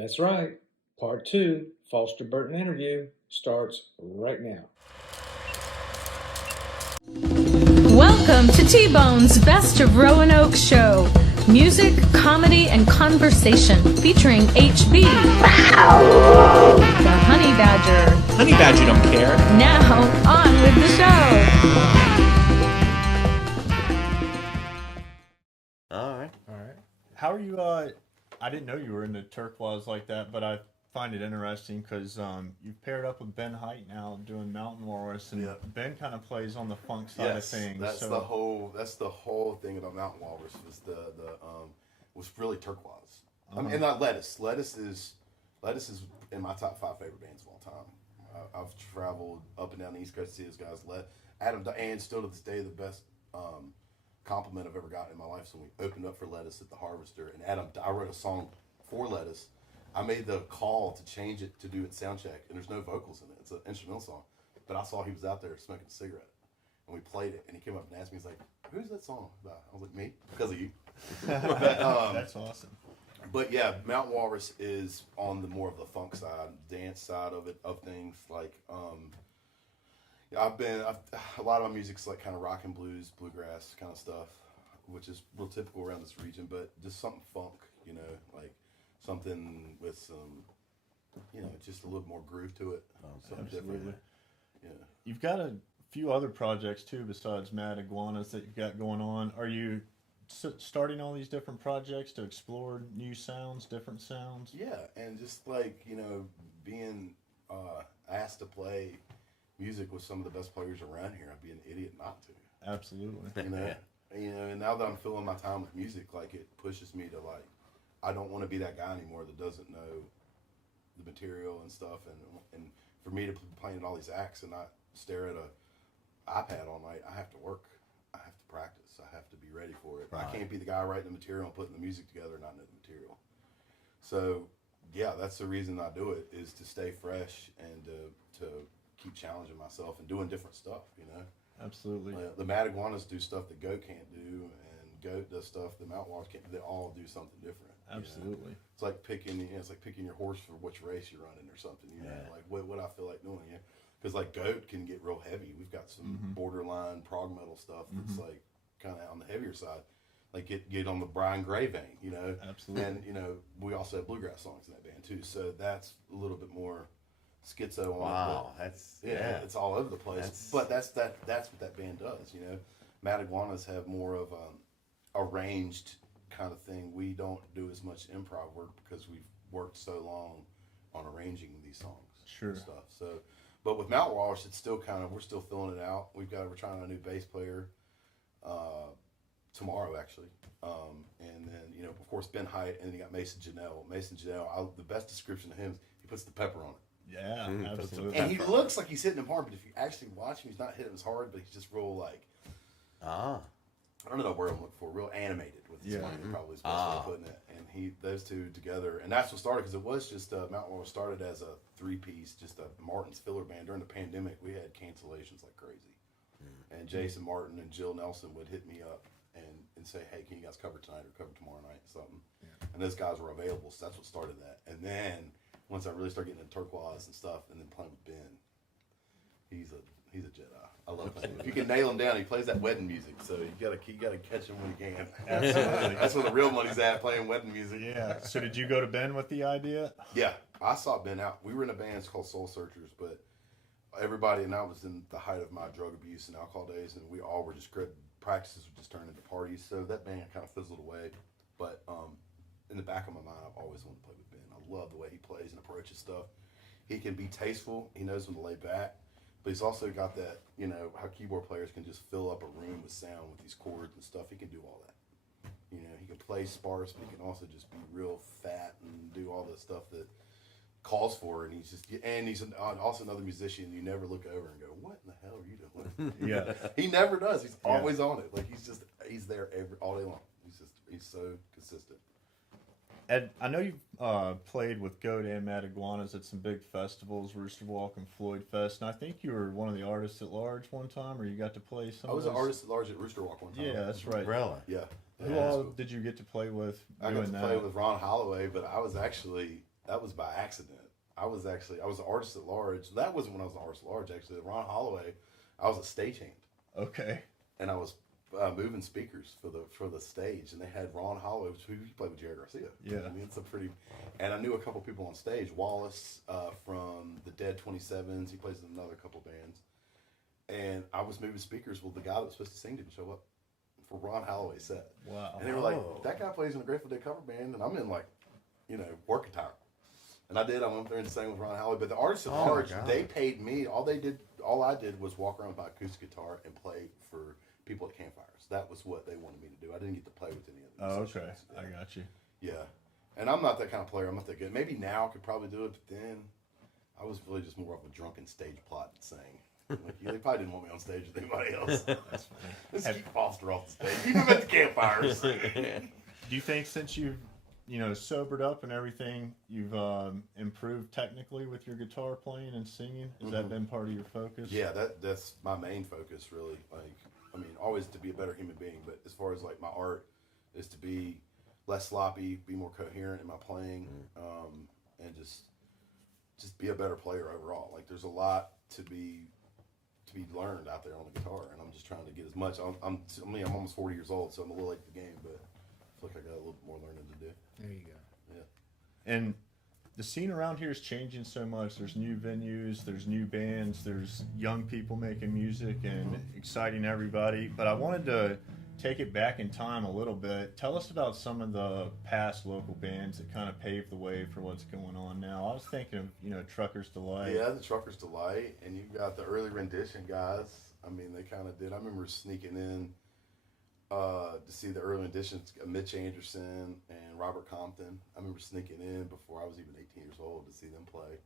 That's right. Part two, Foster Burton interview, starts right now. Welcome to T-Bone's Best of Roanoke Show. Music, comedy, and conversation featuring HB, the Honey Badger. Honey Badger don't care. Now, on with the show. All right. How are you? I didn't know you were into turquoise like that, but I find it interesting because you've paired up with Ben Height now doing Mountain Walrus, and Ben kind of plays on the funk side of things. That's the whole thing about Mountain Walrus was really turquoise. I mean, and not lettuce. Lettuce is in my top 5 favorite bands of all time. I've traveled up and down the East Coast to see those guys. Adam and still to this day the best compliment I've ever gotten in my life. So we opened up for Lettuce at the Harvester, and Adam, I wrote a song for Lettuce. I made the call to change it to do it sound check, and there's no vocals in it. It's an instrumental song. But I saw he was out there smoking a cigarette, and we played it, and he came up and asked me, he's like, "Who's that song about?" I was like, "Me," because of you. That's awesome. But yeah, Mountain Walrus is on the more of the funk side, dance side of things. Like, a lot of my music's like kind of rock and blues, bluegrass kind of stuff, which is real typical around this region. But just something funk, like something with some, just a little more groove to it. Something different. Yeah. You've got a few other projects too besides Mad Iguanas that you've got going on. Are you starting all these different projects to explore new sounds, different sounds? Yeah, and just like, being asked to play music with some of the best players around here, I'd be an idiot not to. Absolutely. And now that I'm filling my time with music, like, it pushes me to, like, I don't want to be that guy anymore that doesn't know the material and stuff, and for me to be playing all these acts and not stare at a iPad all night, I have to work. I have to practice. I have to be ready for it. Right. I can't be the guy writing the material and putting the music together and not know the material. So, yeah, that's the reason I do it, is to stay fresh and to keep challenging myself and doing different stuff, Absolutely. The Mad Iguanas do stuff that Goat can't do, and Goat does stuff that Mountain Walrus can't do. They all do something different. Absolutely. It's like picking your horse for which race you're running or something, like what I feel like doing, Because like Goat can get real heavy. We've got some borderline prog metal stuff that's like kind of on the heavier side. Like get on the Brian Gray vein, Absolutely. And we also have bluegrass songs in that band too. So that's a little bit more schizo on Wow, it. It's all over the place. But that's what that band does, Mad Iguanas have more of arranged kind of thing. We don't do as much improv work because we've worked so long on arranging these songs. Sure. And stuff. So, but with Mountain Walrus, it's still we're still filling it out. We're trying a new bass player tomorrow actually, and then of course Ben Height, and then you got Mason Janelle. The best description of him is he puts the pepper on it. Yeah, absolutely. And he looks like he's hitting him hard, but if you actually watch him, he's not hitting him as hard, but he's just real like. I don't know the word I'm looking for. Real animated with his mind, probably is the best way of putting it. And those two together, and that's what started, because it was just Mountain Walrus started as a 3-piece, just a Martin's filler band. During the pandemic, we had cancellations like crazy, and Jason Martin and Jill Nelson would hit me up and say, "Hey, can you guys cover tonight or cover tomorrow night?" Something, and those guys were available, so that's what started that. And then once I really started getting into turquoise and stuff, and then playing with Ben, he's a Jedi. I love him. If you can nail him down, he plays that wedding music. So you gotta catch him when you can. Absolutely. That's where the real money's at, playing wedding music. Yeah. So did you go to Ben with the idea? Yeah, I saw Ben out. We were in a band called Soul Searchers, but everybody, and I was in the height of my drug abuse and alcohol days, and we all were just practices would just turn into parties. So that band kind of fizzled away. But in the back of my mind, I've always wanted to play with Ben. I love the way he plays and approaches stuff. He can be tasteful. He knows when to lay back. But he's also got that, how keyboard players can just fill up a room with sound with these chords and stuff. He can do all that. He can play sparse, but he can also just be real fat and do all the stuff that calls for. And he's also another musician. You never look over and go, "What in the hell are you doing?" Yeah. He never does. He's always on it. Like he's there all day long. He's so consistent. Ed, I know you've played with Goat and Mad Iguanas at some big festivals, Rooster Walk and Floyd Fest, and I think you were one of the artists at large one time, or you got to play some. I was an artist at large at Rooster Walk one time. Yeah, that's right. Really? Yeah. Who all did you get to play with? I got to play with Ron Holloway, but I was actually that was by accident. I was an artist at large. That wasn't when I was an artist at large. Actually, at Ron Holloway, I was a stagehand. Okay. And I was moving speakers for the stage, and they had Ron Holloway, who played with Jerry Garcia. Yeah. I mean, it's a pretty. And I knew a couple people on stage. Wallace from the Dead 27s. He plays in another couple bands. And I was moving speakers. Well, the guy that was supposed to sing didn't show up for Ron Holloway's set. Wow. And they were like, that guy plays in a Grateful Dead cover band, and I'm in like, work attire. And I did. I went up there and sang with Ron Holloway. But the artists at large, they paid me. All I did was walk around with my acoustic guitar and play for people at campfires. That was what they wanted me to do. I didn't get to play with any of them. Oh, okay. Yeah. I got you. Yeah. And I'm not that kind of player. I'm not that good. Maybe now I could probably do it, but then I was really just more of a drunken stage plot to sing. Like, they probably didn't want me on stage with anybody else. That's funny. Let's keep Foster off the stage. Keep him at the campfires. Do you think since you've sobered up and everything, you've improved technically with your guitar playing and singing? Has that been part of your focus? Yeah, that's my main focus, really. Like, I mean, always to be a better human being, but as far as like my art is to be less sloppy, be more coherent in my playing, and just be a better player overall. Like, there's a lot to be learned out there on the guitar, and I'm just trying to get as much. I'm almost 40 years old, so I'm a little late to the game, but I feel like I got a little more learning to do. There you go. Yeah. And the scene around here is changing so much. There's new venues, there's new bands, there's young people making music and exciting everybody. But I wanted to take it back in time a little bit. Tell us about some of the past local bands that kind of paved the way for what's going on now. I was thinking of, Trucker's Delight. Yeah, the Trucker's Delight, and you've got the early rendition guys. I mean, they kind of did. I remember sneaking in to see the early renditions, Mitch Anderson and Robert Compton. I remember sneaking in before I was even 18 years old to see them play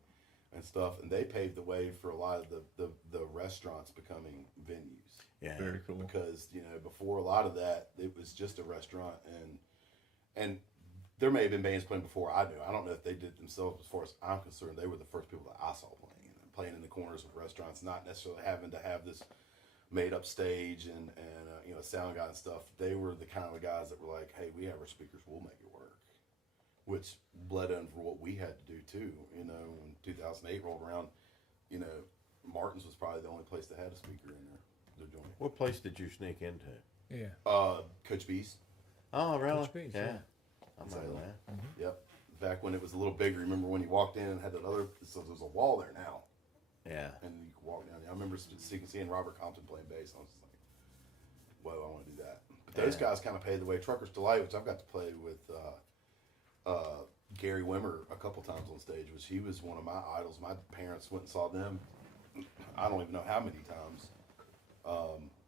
and stuff, and they paved the way for a lot of the restaurants becoming venues. Yeah, very cool. Because before a lot of that, it was just a restaurant, and there may have been bands playing before I knew. I don't know if they did themselves. As far as I'm concerned, they were the first people that I saw playing in the corners of restaurants, not necessarily having to have this made up stage and sound guy and stuff. They were the kind of guys that were like, hey, we have our speakers, we'll make it work, which bled in for what we had to do too. When 2008 rolled around, Martin's was probably the only place that had a speaker in their joint. What place did you sneak into? Yeah. Coach B's. Oh, really? Coach B's, yeah. I Exactly. remember that. Mm-hmm. Yep. Back when it was a little bigger. Remember when you walked in and had that other? So there's a wall there now. Yeah. And you could walk down. I remember seeing Robert Compton playing bass. I was just like, whoa, I want to do that. But those guys kind of paved the way. Trucker's Delight, which I've got to play with Gary Wimmer a couple times on stage, which he was one of my idols. My parents went and saw them, I don't even know how many times.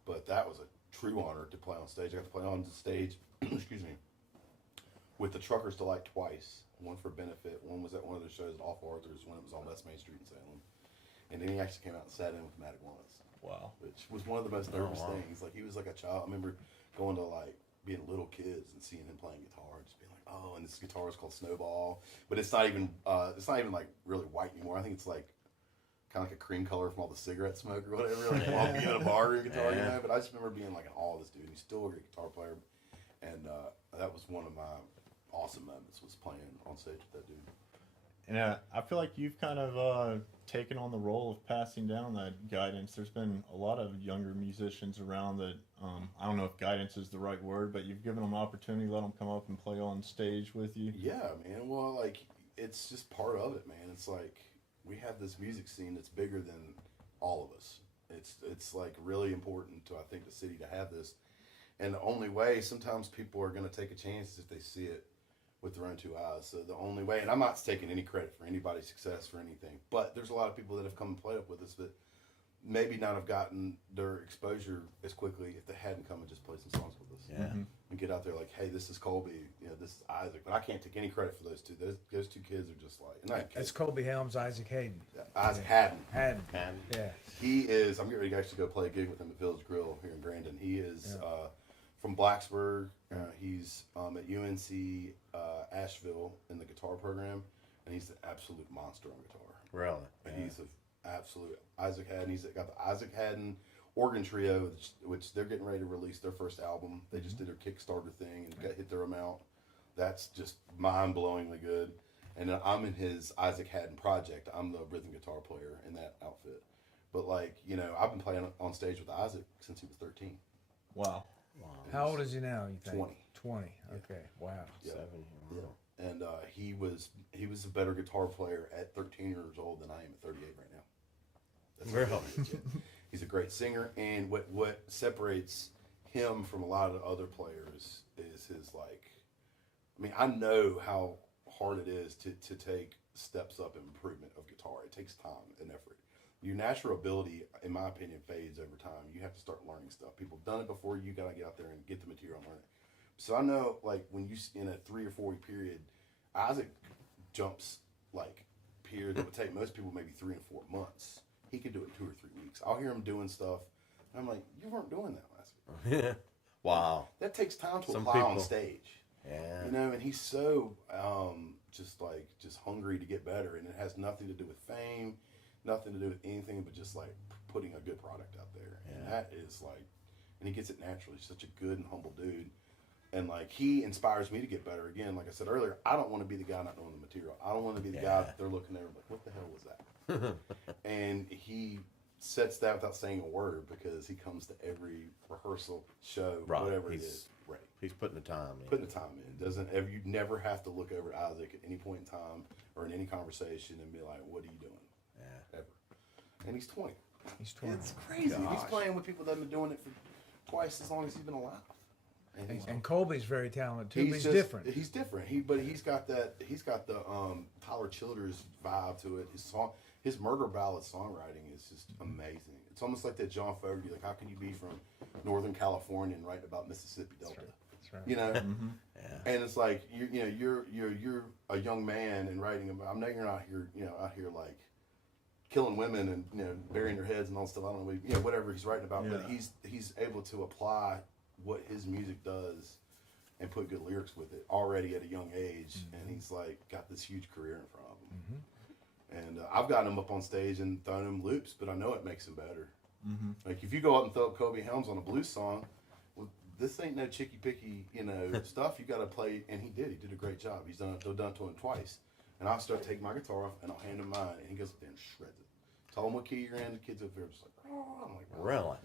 But that was a true honor to play on stage. I got to play on stage, excuse me, with the Trucker's Delight twice. One for benefit. One was at one of their shows at Off Arthur's when it was on West Main Street in Salem. And then he actually came out and sat in with Matic once. Wow. Which was one of the most nervous things. Like, he was like a child. I remember going to being little kids and seeing him playing guitar and just being like, oh, and this guitar is called Snowball. But it's not even like really white anymore. I think it's like kind of like a cream color from all the cigarette smoke or whatever. Like walking in a bar or a guitar, But I just remember being like in awe of this dude. He's still a great guitar player. And that was one of my awesome moments, was playing on stage with that dude. And I feel like you've kind of taken on the role of passing down that guidance. There's been a lot of younger musicians around that, I don't know if guidance is the right word, but you've given them an opportunity, let them come up and play on stage with you. Yeah, man. Well, like, it's just part of it, man. It's like, we have this music scene that's bigger than all of us. It's like really important to, I think, the city to have this. And the only way, sometimes people are going to take a chance if they see it with their own two eyes. So the only way, and I'm not taking any credit for anybody's success for anything, but there's a lot of people that have come and played up with us that maybe not have gotten their exposure as quickly if they hadn't come and just played some songs with us. Yeah. And get out there like, hey, this is Colby, this is Isaac. But I can't take any credit for those two. Those two kids are just like, That's Colby Helms, Isaac Hayden. Isaac Haddon. Haddon. Yeah. He is, I'm getting ready to actually go play a gig with him at Village Grill here in Grandin. He is from Blacksburg. He's at UNC Asheville in the guitar program, and he's an absolute monster on guitar. Really? And he's an absolute Isaac Haddon. He's got the Isaac Haddon Organ Trio, which they're getting ready to release their first album. They just did their Kickstarter thing and hit their amount. That's just mind-blowingly good. And I'm in his Isaac Haddon project. I'm the rhythm guitar player in that outfit. But like, you know, I've been playing on stage with Isaac since he was 13. Wow. How old is he now, you think? 20. 20. Okay. Wow. Yeah. 7. Yeah. And he was a better guitar player at 13 years old than I am at 38 right now. That's Really? He's a great singer, and what separates him from a lot of the other players is his like. I mean, I know how hard it is to take steps up in improvement of guitar. It takes time and effort. Your natural ability, in my opinion, fades over time. You have to start learning stuff. People have done it before. You got to get out there and get the material and learn it. So I know, like, when you in a 3 or 4 week period, Isaac jumps like period that would take most people maybe 3 and 4 months. He could do it 2 or 3 weeks. I'll hear him doing stuff, and I'm like, you weren't doing that last week. Yeah. Wow. That takes time to Some apply on people- stage. Yeah. You know, and he's so just hungry to get better, and it has nothing to do with fame, nothing to do with anything but just like putting a good product out there. And that is like, and he gets it naturally. He's such a good and humble dude. And like, he inspires me to get better. Again, like I said earlier, I don't want to be the guy not knowing the material. I don't want to be the guy that they're looking there like, what the hell was that? And he sets that without saying a word, because he comes to every rehearsal, show, whatever it is. Right. He's putting the time in. Putting the time in. Doesn't ever, you never have to look over at Isaac at any point in time or in any conversation and be like, what are you doing? Yeah. Ever. And he's 20. He's 20. It's crazy. Gosh. He's playing with people that have been doing it for twice as long as he's been alive. And Colby's very talented too. But he's just different. He's different. He's got that. He's got the Tyler Childers vibe to it. His murder ballad songwriting is just amazing. It's almost like that John Fogerty. Like, how can you be from Northern California and write about Mississippi Delta? That's right. You know. Yeah. And it's like you're a young man and writing about. I know you're not here. Out here like killing women and burying their heads and all stuff. I don't know. Whatever he's writing about. Yeah. But he's able to apply what his music does and put good lyrics with it already at a young age, and he's like got this huge career in front of him. And I've gotten him up on stage and thrown him loops, but I know it makes him better. Like, if you go up and throw up Kobe Helms on a blues song, well, this ain't no chicky picky stuff. You got to play, and he did a great job. He's done it to him twice, and I'll start taking my guitar off and I'll hand him mine, and he goes up there and shreds it. Tell him what key you're in. The kids up there are just like, oh, I'm like, oh. Really?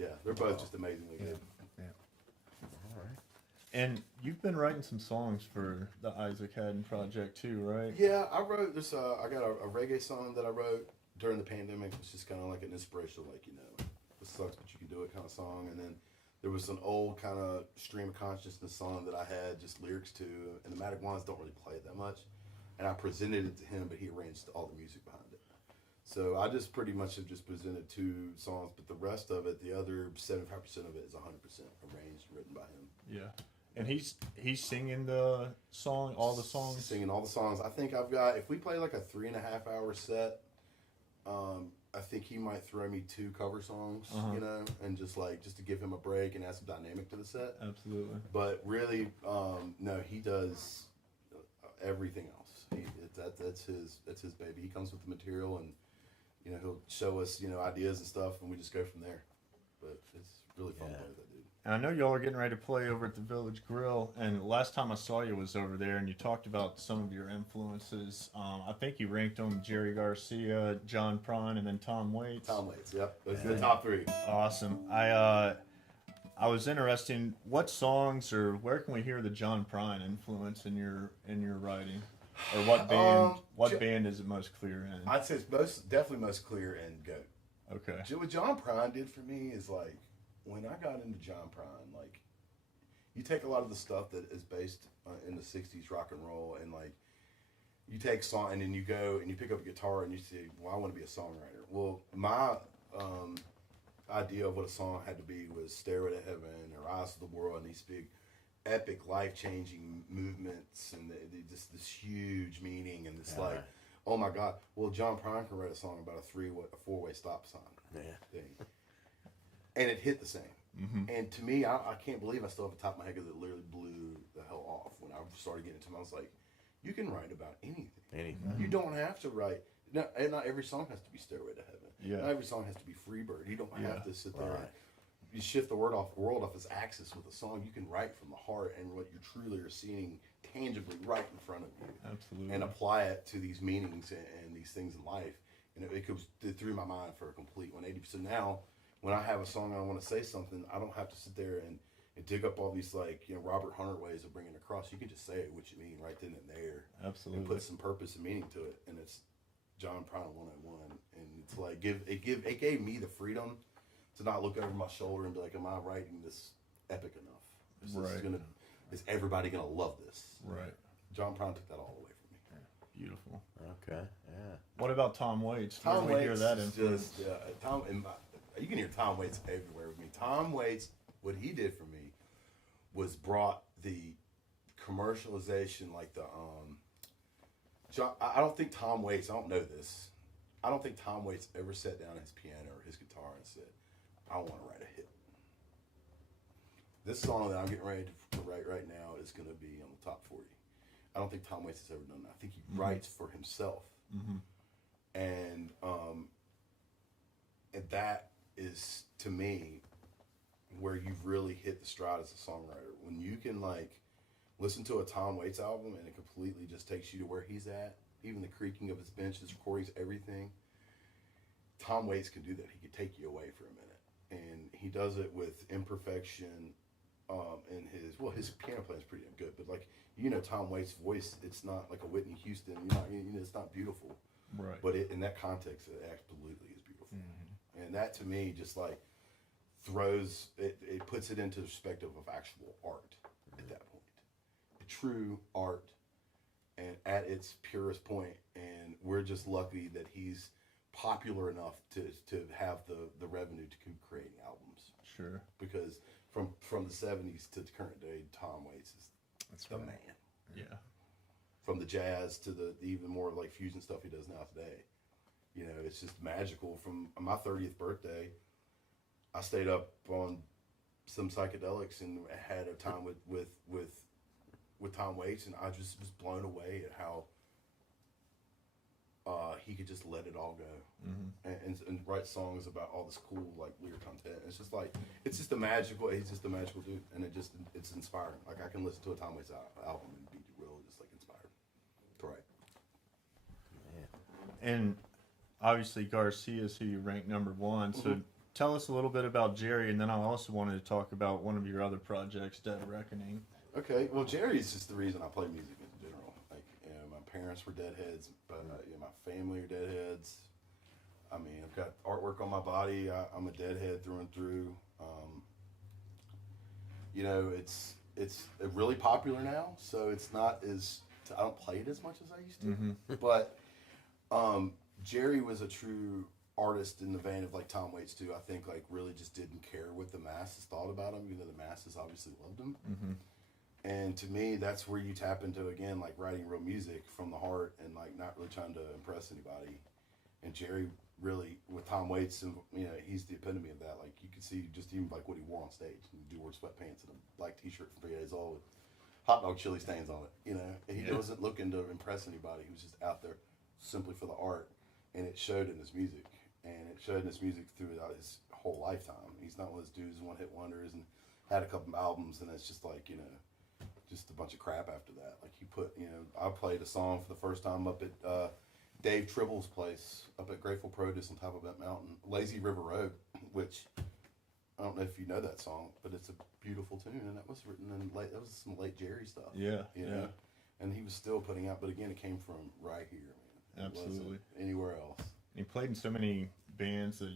Yeah, they're both just amazingly good. All right. And you've been writing some songs for the Isaac Haddon project too, right? Yeah, I wrote this. I got a reggae song that I wrote during the pandemic. It's just kind of like an inspirational, like, this sucks, but you can do it kind of song. And then there was an old kind of stream of consciousness song that I had just lyrics to, and the Matic Ones don't really play it that much. And I presented it to him, but he arranged all the music behind it. So I just pretty much have just presented 2 songs, but the rest of it, the other 75% of it is 100% arranged and written by him. Yeah. And he's singing the song, all the songs? Singing all the songs. I think I've got, if we play like a 3.5 hour set, I think he might throw me 2 cover songs, and just to give him a break and add some dynamic to the set. Absolutely. But really, no, he does everything else. That's his baby. He comes with the material, and he'll show us ideas and stuff, and we just go from there. But it's really fun to play with that dude. And I know y'all are getting ready to play over at the Village Grill, and last time I saw you was over there, and you talked about some of your influences. I think you ranked them Jerry Garcia, John Prine, and then Tom Waits. Tom Waits, yep. Those are the top 3. Awesome. I was interested in what songs, or where can we hear the John Prine influence in your writing, or what band? What band is it most clear in? I'd say it's definitely most clear in Goat. Okay. What John Prine did for me is like, when I got into John Prine, like, you take a lot of the stuff that is based in the 60s rock and roll, and like, you take song, and then you go and you pick up a guitar and you say, well, I want to be a songwriter. Well, my idea of what a song had to be was Stairway to Heaven or Rise of the World, and these big epic life-changing movements, and just this huge meaning, and this like, oh my God. Well, John Prine can write a song about a 4-way stop sign thing. And it hit the same. And to me, I can't believe I still have the top of my head, because it literally blew the hell off when I started getting into it. I was like, you can write about anything. You don't have to write. Not every song has to be Stairway to Heaven. Yeah. Not every song has to be Freebird. You don't have to sit there and you shift the world off its axis with a song. You can write from the heart, and what you truly are seeing tangibly right in front of you. Absolutely. And apply it to these meanings and these things in life. And it goes through my mind for a complete 180. So now, when I have a song and I want to say something, I don't have to sit there and dig up all these Robert Hunter ways of bringing it across. You can just say it, what you mean, right then and there. Absolutely. And put some purpose and meaning to it. And it's John Prine 101. And it's like it gave me the freedom to not look over my shoulder and be like, am I writing this epic enough? Is everybody gonna love this? Right. John Prine took that all away from me. Yeah. Beautiful. Okay. Yeah. What about Tom Waits? Tom Where do we hear Waits that is influence? just you can hear Tom Waits everywhere with me. Tom Waits, what he did for me was brought the commercialization, like the I don't think Tom Waits, I don't know this, I don't think Tom Waits ever sat down at his piano or his guitar and said, I want to write a hit. This song that I'm getting ready to write right now is going to be on the top 40. I don't think Tom Waits has ever done that. I think he writes for himself. And that is, to me, where you've really hit the stride as a songwriter. When you can listen to a Tom Waits album and it completely just takes you to where he's at, even the creaking of his bench, his recordings, everything. Tom Waits can do that. He can take you away for a minute, and he does it with imperfection. And his piano playing is pretty damn good, but Tom Waits' voice, it's not like a Whitney Houston. It's not beautiful, Right. but in that context, it absolutely is beautiful. And that to me just throws it puts it into perspective of actual art at that point, true art, and at its purest point. And we're just lucky that he's popular enough to have the revenue to keep creating albums. Sure. Because from the 70s to the current day, Tom Waits is the man. Yeah. From the jazz to the even more fusion stuff he does now today. It's just magical. From my 30th birthday, I stayed up on some psychedelics and had a time with Tom Waits, and I just was blown away at how he could just let it all go and write songs about all this cool lyric content. It's just he's just a magical dude, and it's inspiring. I can listen to a Tom Waits album and be real just inspired. Correct. And obviously Garcia's who you ranked number one. So tell us a little bit about Jerry, and then I also wanted to talk about one of your other projects, Dead Reckoning. Okay, well, Jerry's just the reason I play music in general. My parents were deadheads, but my family are deadheads. I mean, I've got artwork on my body. I'm a deadhead through and through. It's really popular now, so it's not as I don't play it as much as I used to. But Jerry was a true artist in the vein of Tom Waits too. I think really just didn't care what the masses thought about him, even though the masses obviously loved him. And to me, that's where you tap into, again, writing real music from the heart and not really trying to impress anybody. And Jerry really, with Tom Waits, he's the epitome of that. You could see just even what he wore on stage. He wore sweatpants and a black t-shirt from 3 Days Old with hot dog chili stains on it. He wasn't looking to impress anybody. He was just out there simply for the art. And it showed in his music. And it showed in his music throughout his whole lifetime. He's not one of those dudes who one-hit wonders and had a couple albums and it's just just a bunch of crap after that. He put, I played a song for the first time up at Dave Tribble's place up at Grateful Produce on top of that mountain, Lazy River Road, which I don't know if you know that song, but it's a beautiful tune, and that was written in that was some late Jerry stuff. Yeah, And he was still putting out, but again, it came from right here, man. Absolutely. It wasn't anywhere else. He played in so many bands that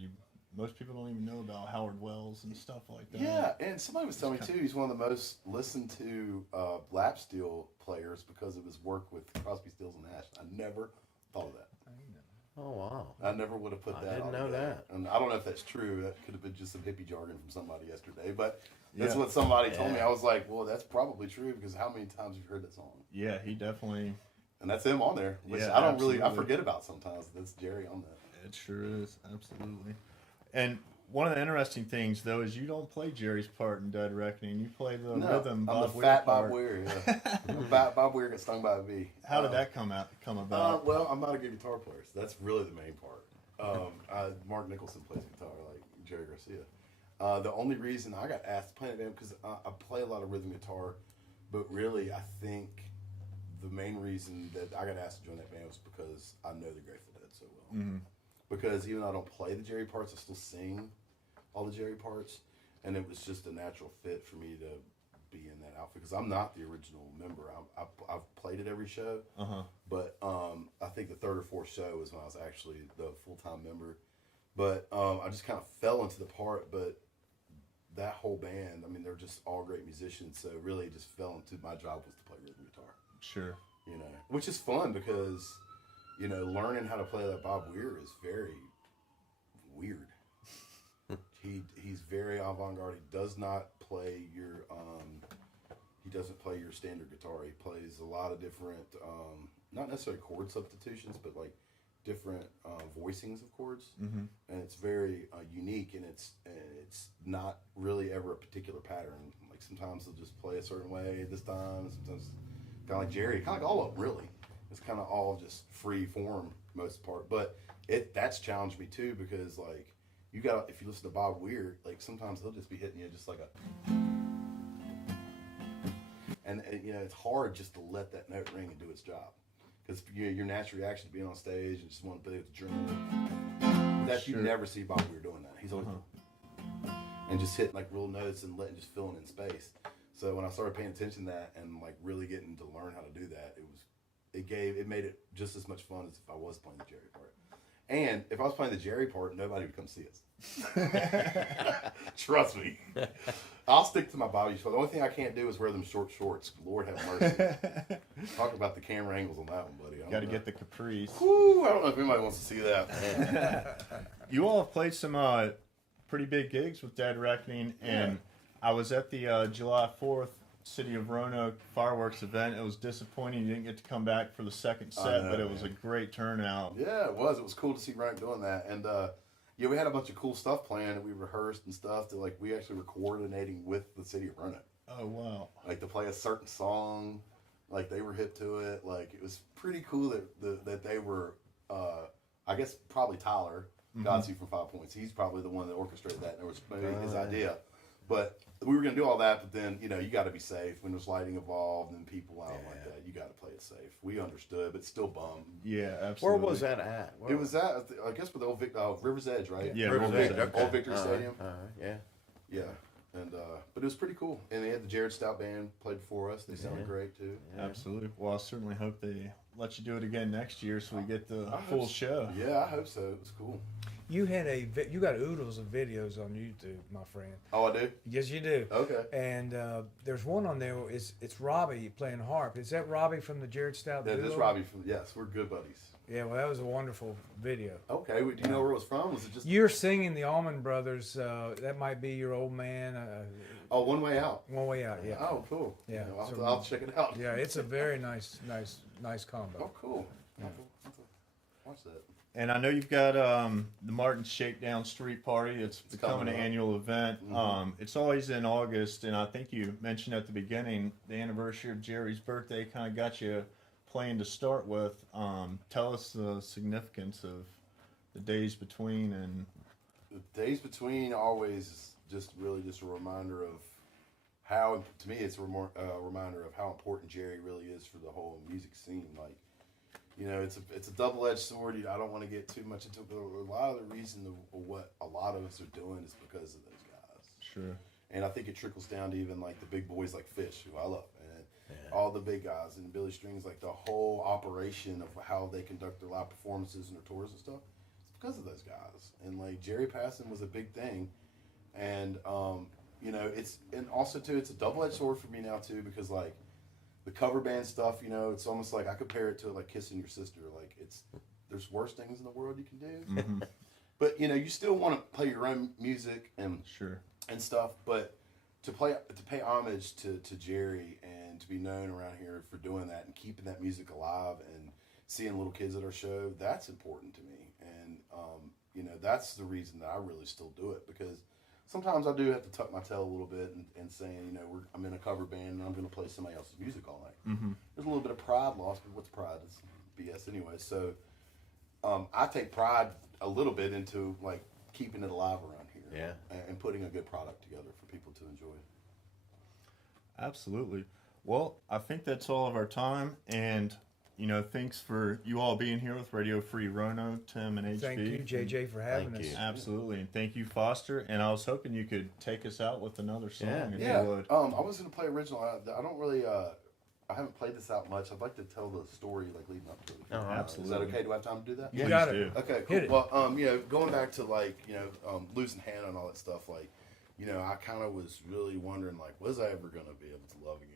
most people don't even know about, Howard Wells and stuff like that. Yeah, and somebody was telling me too, he's one of the most listened to lap steel players because of his work with Crosby, Stills and Nash. I never thought of that. Oh wow! I never would have put that. I didn't know that. And I don't know if that's true. That could have been just some hippie jargon from somebody yesterday, but that's what somebody told me. I was like, well, that's probably true because how many times have you heard that song? Yeah, he definitely. And that's him on there, which Yeah, I don't absolutely. I forget about sometimes. That's Jerry on that. It sure is, absolutely. And one of the interesting things, though, is you don't play Jerry's part in Dead Reckoning. You play the rhythm I'm Bob the Weir fat part. Bob Weir. Yeah. Bob Weir got stung by a bee. How did that come about? Well, I'm not a good guitar player, so that's really the main part. Mark Nicholson plays guitar like Jerry Garcia. The only reason I got asked to play in a band because I play a lot of rhythm guitar, but really I think the main reason that I got asked to join that band was because I know the Grateful Dead so well. Because even though I don't play the Jerry parts, I still sing all the Jerry parts, and it was just a natural fit for me to be in that outfit because I'm not the original member. I've played at every show, but I think the third or fourth show was when I was actually the full-time member. But I just kind of fell into the part. But that whole band, I mean, they're just all great musicians. So really, just fell into my job was to play rhythm guitar. Sure. You know, which is fun because you know learning how to play that Bob Weir is very weird. He's very avant-garde. He does not play your he doesn't play your standard guitar. He plays a lot of different not necessarily chord substitutions, but like different voicings of chords, and it's very unique. And it's not really ever a particular pattern. Like sometimes he'll just play a certain way this time. Sometimes kind of like Jerry, kind of like all of them really. It's kind of all just free form most part, but that's challenged me too because like. You got if you listen to Bob Weir, like sometimes he'll just be hitting you just like a, and you know it's hard just to let that note ring and do its job, because your natural reaction to being on stage and just want to play with the drum. That you never see Bob Weir doing that. He's always and just hitting like real notes and letting just filling in space. So when I started paying attention to that and like really getting to learn how to do that, it made it just as much fun as if I was playing the Jerry part. And if I was playing the Jerry part, nobody would come see us. Trust me. I'll stick to my Bobby show. The only thing I can't do is wear them short shorts. Lord have mercy. Talk about the camera angles on that one, buddy. Got to get the capris. Whew, I don't know if anybody wants to see that. You all have played some pretty big gigs with Dead Reckoning, and I was at the July 4th City of Roanoke fireworks event. It was disappointing you didn't get to come back for the second set, but it was a great turnout. Yeah, it was. It was cool to see Rank doing that. And yeah, we had a bunch of cool stuff planned that we rehearsed and stuff that like we actually were coordinating with the City of Roanoke. Oh wow. Like to play a certain song, like they were hip to it. Like it was pretty cool that they were I guess probably Tyler Godsey from 5 Points. He's probably the one that orchestrated that, and it was maybe his idea. But we were going to do all that, but then, you know, you got to be safe when there's lighting involved and people out like that. You got to play it safe. We understood, but still bummed. Yeah, absolutely. Where was that at? It was at, I guess, with the old River's Edge, right? Yeah, River's Edge. Old Victory Stadium. Yeah. Yeah. And but it was pretty cool. And they had the Jared Stout band played before us. They sounded great, too. Yeah. Absolutely. Well, I certainly hope they let you do it again next year so we get the full show. Yeah, I hope so. It was cool. You had you got oodles of videos on YouTube, my friend. Oh, I do? Yes, you do. Okay. And there's one on there. It's Robbie playing harp. Is that Robbie from the Jared Stout That duo? is Robbie from, yes, we're good buddies. Yeah, well, that was a wonderful video. Okay, do you know where it was from? Was it just... You're singing the Allman Brothers. That might be your old man. Oh, One Way Out. One Way Out, yeah. Oh, cool. Yeah. I'll check it out. Yeah, it's a very nice combo. Oh, cool. I'll have to watch that. And I know you've got the Martin Shakedown Street Party. It's becoming an annual event. It's always in August, and I think you mentioned at the beginning the anniversary of Jerry's birthday kind of got you playing to start with. Tell us the significance of the days between. And the days between always just really just a reminder of how, to me, it's a reminder of how important Jerry really is for the whole music scene. Like, you know, it's a double-edged sword. I don't want to get too much into it, but a lot of the reason of what a lot of us are doing is because of those guys. Sure. And I think it trickles down to even like the big boys like Fish, who I love, and all the big guys and Billy Strings, like the whole operation of how they conduct their live performances and their tours and stuff. It's because of those guys. And like Jerry passing was a big thing, and you know, it's a double-edged sword for me now too, because like. The cover band stuff, you know, it's almost like I compare it to like kissing your sister. Like there's worse things in the world you can do, but you know, you still want to play your own music and and stuff. But to pay homage to Jerry and to be known around here for doing that and keeping that music alive and seeing little kids at our show, that's important to me. And you know, that's the reason that I really still do it, because sometimes I do have to tuck my tail a little bit and saying, you know, I'm in a cover band and I'm going to play somebody else's music all night. There's a little bit of pride lost, but what's pride? It's BS anyway. So I take pride a little bit into like keeping it alive around here, and putting a good product together for people to enjoy. Absolutely. Well, I think that's all of our time, and thanks for you all being here with Radio Free Roanoke, Tim and HB. Thank you, JJ, for having us. Absolutely, and thank you, Foster. And I was hoping you could take us out with another song, if you would. I was going to play original. I don't really. I haven't played this out much. I'd like to tell the story like leading up to it. Absolutely. Is that okay? Do I have time to do that? You got it. do. Okay, Hit cool. it. Well, going back to losing Hannah and all that stuff, I kind of was really wondering, was I ever going to be able to love again?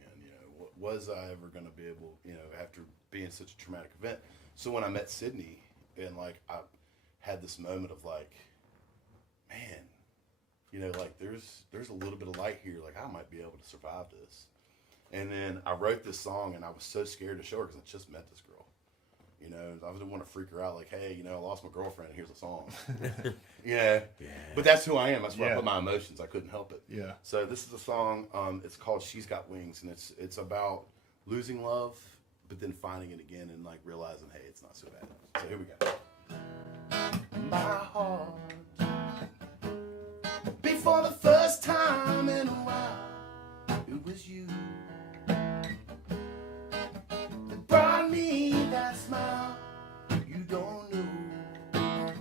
Was I ever going to be able, after being such a traumatic event? So when I met Sydney, and I had this moment of man, there's a little bit of light here. I might be able to survive this. And then I wrote this song, and I was so scared to show her because I just met this girl. I didn't want to freak her out. Hey, I lost my girlfriend. And here's a song. Yeah. But that's who I am. That's where I put my emotions. I couldn't help it. Yeah. So this is a song. It's called "She's Got Wings," and it's about losing love, but then finding it again and realizing, hey, it's not so bad. So here we go. My heart, before the first time in a while, it was you. Brought me that smile you don't know.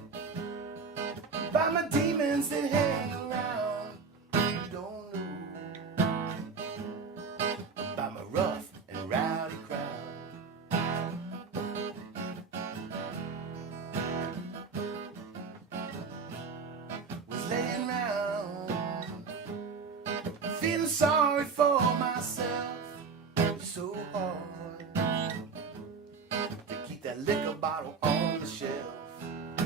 By my demons that hang around you don't know. By my rough and rowdy crowd. Was laying round feeling sorry for myself. So hard that liquor bottle on the shelf,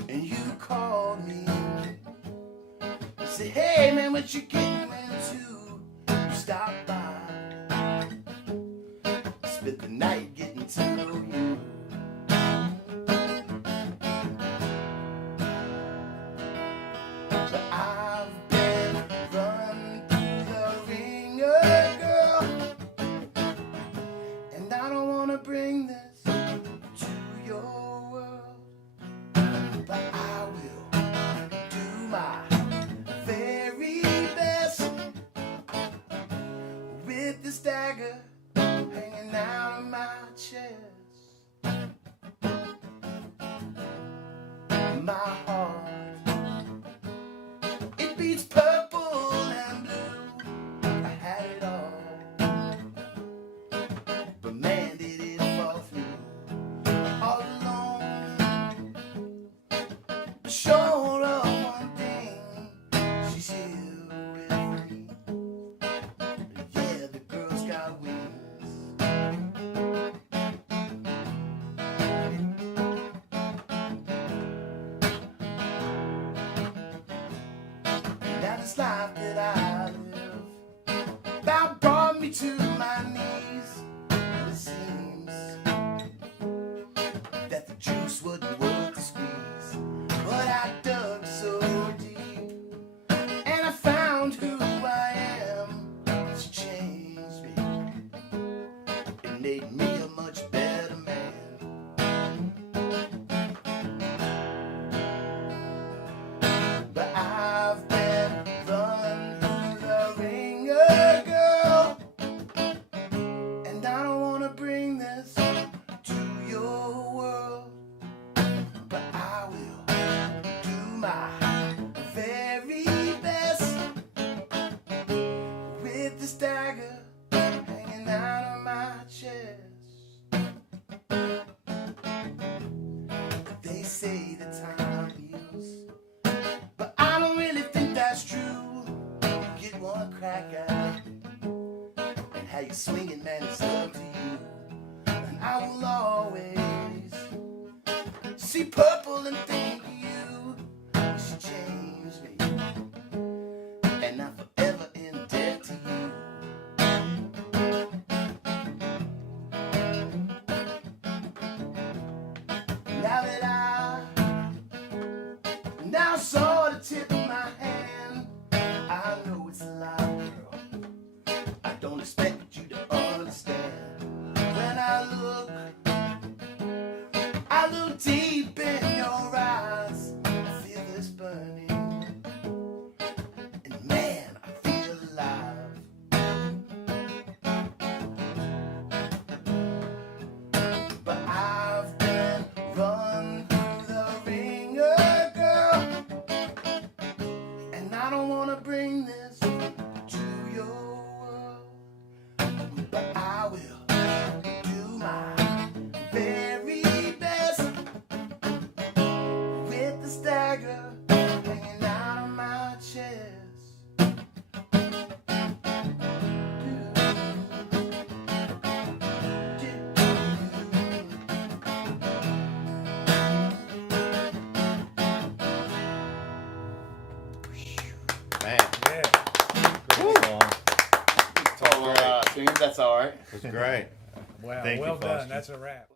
and you called me and said, hey man, what you getting into? You stopped by, spent the night getting to know you. But I've been run through the ringer, girl, and I don't wanna bring this your world, but I will do my very best with this dagger hanging out of my chest. My heart, it beats purple and blue. I had it all, but man, did it fall through. All alone, sure of one thing, she's here with me. Yeah, the girl's got wings. Now this life that I live about brought me to my knees. It seems that the juice wasn't worth the squeeze, but I dug so deep and I found who I am. She changed me, it made me a much better man. But I've been run through the ringer, girl, and I don't wanna bring this to your world, but I will do my very best with this dagger hanging out of my chest. They say that time heals, but I don't really think that's true. Get one crack at it, and how you swinging, man, it's up to you. And I will always see purple and think of you. She changed me, and I'm forever in debt to you. Now that I now saw the tip of my hand, I know it's a lie, girl. I don't expect you to understand. When I look deep in your eyes, I feel this burning, and man, I feel alive. tunes. That's all right. It's great. Wow, Thank you, well done. Foster. That's a wrap.